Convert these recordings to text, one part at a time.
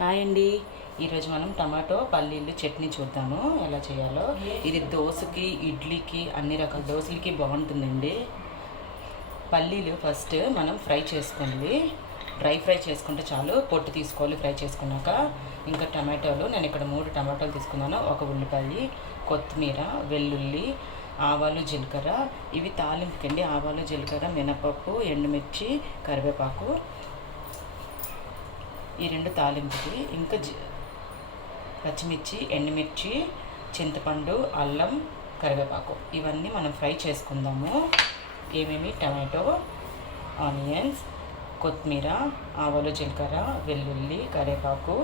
Hi అండి. ఈరోజు మనం టమాటో పల్లీలు చట్నీ చూద్దాము ఎలా చేయాలో. ఇది దోశకి, ఇడ్లీకి, అన్ని రకాల దోశలకి బాగుంటుందండి. పల్లీలు ఫస్ట్ మనం ఫ్రై చేసుకోండి. డ్రై ఫ్రై చేసుకుంటే చాలు. పొట్టు తీసుకోవాలి ఫ్రై చేసుకున్నాక. ఇంకా టమాటోలు నేను ఇక్కడ 3 టమాటాలు తీసుకున్నాను. ఒక ఉల్లిపాయ, కొత్తిమీర, వెల్లుల్లి, ఆవాలు, జీలకర్ర. ఇవి తాలింపుకండి. ఆవాలు, జీలకర్ర, మినపప్పు, ఎండుమిర్చి, కరివేపాకు. ఈ 2 తాలింపుకి. ఇంకా పచ్చిమిర్చి, ఎండుమిర్చి, చింతపండు, అల్లం, కరివేపాకు. ఇవన్నీ మనం ఫ్రై చేసుకుందాము. ఏమేమి టమాటో, ఆనియన్స్, కొత్తిమీర, ఆవాలు, జీలకర్ర, వెల్లుల్లి, కరివేపాకు,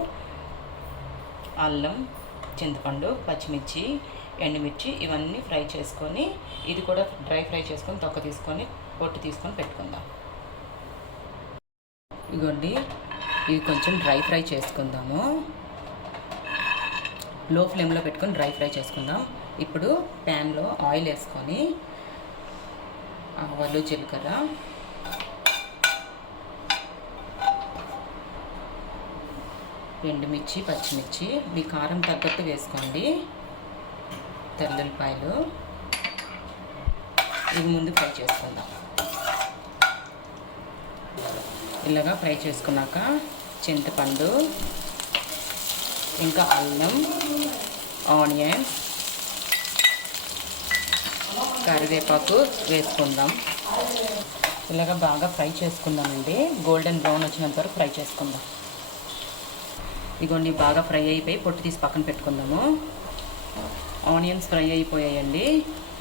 అల్లం, చింతపండు, పచ్చిమిర్చి, ఎండుమిర్చి ఇవన్నీ ఫ్రై చేసుకొని, ఇది కూడా డ్రై ఫ్రై చేసుకొని తొక్క తీసుకొని పొట్టు తీసుకొని పెట్టుకుందాం. ఇదిగోండి, ఇవి కొంచెం డ్రై ఫ్రై చేసుకుందాము. లో ఫ్లేమ్లో పెట్టుకొని డ్రై ఫ్రై చేసుకుందాం. ఇప్పుడు ప్యాన్లో ఆయిల్ వేసుకొని ఆవాలు, జీలకర్ర, ఎండుమిర్చి, పచ్చిమిర్చి మీ కారం తగ్గట్టు వేసుకోండి. తెల్లుల్లిపాయలు ఇవి ముందు ఫ్రై చేసుకుందాం. ఇలాగా ఫ్రై చేసుకున్నాక చింతపండు, ఇంకా అల్లం, ఆనియన్స్, కరివేపాకు వేసుకుందాం. ఇలాగ బాగా ఫ్రై చేసుకుందామండి. గోల్డెన్ బ్రౌన్ వచ్చినంత వరకు ఫ్రై చేసుకుందాం. ఇదిగోండి బాగా ఫ్రై అయిపోయి పొట్టు తీసి పక్కన పెట్టుకుందాము. ఆనియన్స్ ఫ్రై అయిపోయాయండి.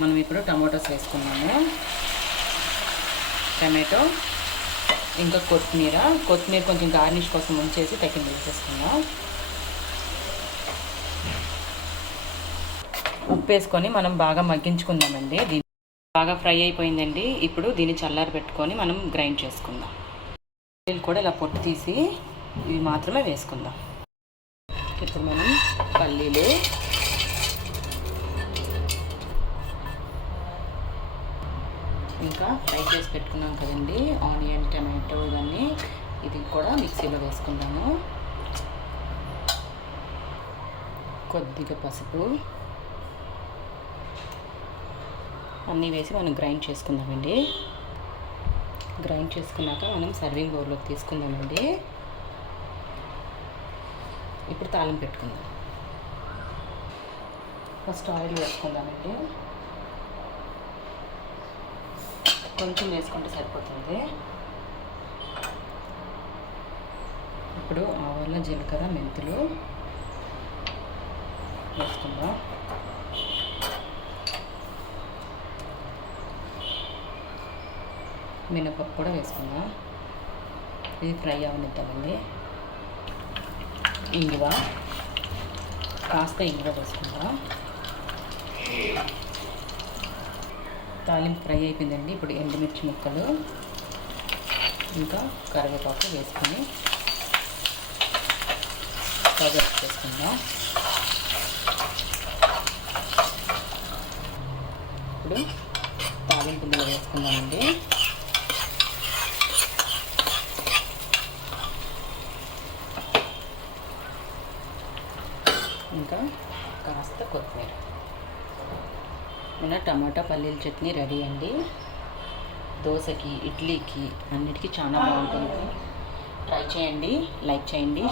మనం ఇప్పుడు టమాటోస్ వేసుకున్నాము. టమాటో, ఇంకా కొత్తిమీర కొంచెం గార్నిష్ కోసం ఉంచేసి తగ్గింది వేసేసుకుందాం. ఉప్పు వేసుకొని మనం బాగా మగ్గించుకుందామండి. దీన్ని బాగా ఫ్రై అయిపోయిందండి. ఇప్పుడు దీన్ని చల్లారి పెట్టుకొని మనం గ్రైండ్ చేసుకుందాం. పల్లీలు కూడా ఇలా పొట్టు తీసి ఇవి మాత్రమే వేసుకుందాం. ఇప్పుడు మనం పల్లీలు, ఇంకా ఫ్రై చేసి పెట్టుకున్నాం కదండి ఆనియన్, టమాటో ఇవన్నీ, ఇది కూడా మిక్సీలో వేసుకుందాము. కొద్దిగా పసుపు అన్నీ వేసి మనం గ్రైండ్ చేసుకుందామండి. గ్రైండ్ చేసుకున్నాక మనం సర్వింగ్ బౌల్లోకి తీసుకుందామండి. ఇప్పుడు తాలింపు పెట్టుకుందాం. ఫస్ట్ ఆయిల్ వేసుకుందామండి. కొంచెం వేసుకుంటే సరిపోతుంది. ఇప్పుడు ఆవాలు, జీలకర్ర, మెంతులు వేసుకుందాం. మినపప్పు కూడా వేసుకుందాం. ఇది ఫ్రై అవనిద్దామండి. ఇంగువ, కాస్త ఇంగువ వేసుకుందాం. తాలింపు ఫ్రై అయిపోయిందండి. ఇప్పుడు ఎండుమిర్చి ముక్కలు, ఇంకా కరివేపాకు వేసుకొని కవర్ చేసుకుందాం. ఇప్పుడు తాలింపు ఇందులో వేసుకుందామండి. ఇంకా కాస్త కొత్తిమీర. మన టమాటా పల్లీల చట్నీ రెడీ అండి. దోశకి, ఇడ్లీకి అన్నిటికీ చాలా బాగుంటుంది. ట్రై చేయండి, లైక్ చేయండి.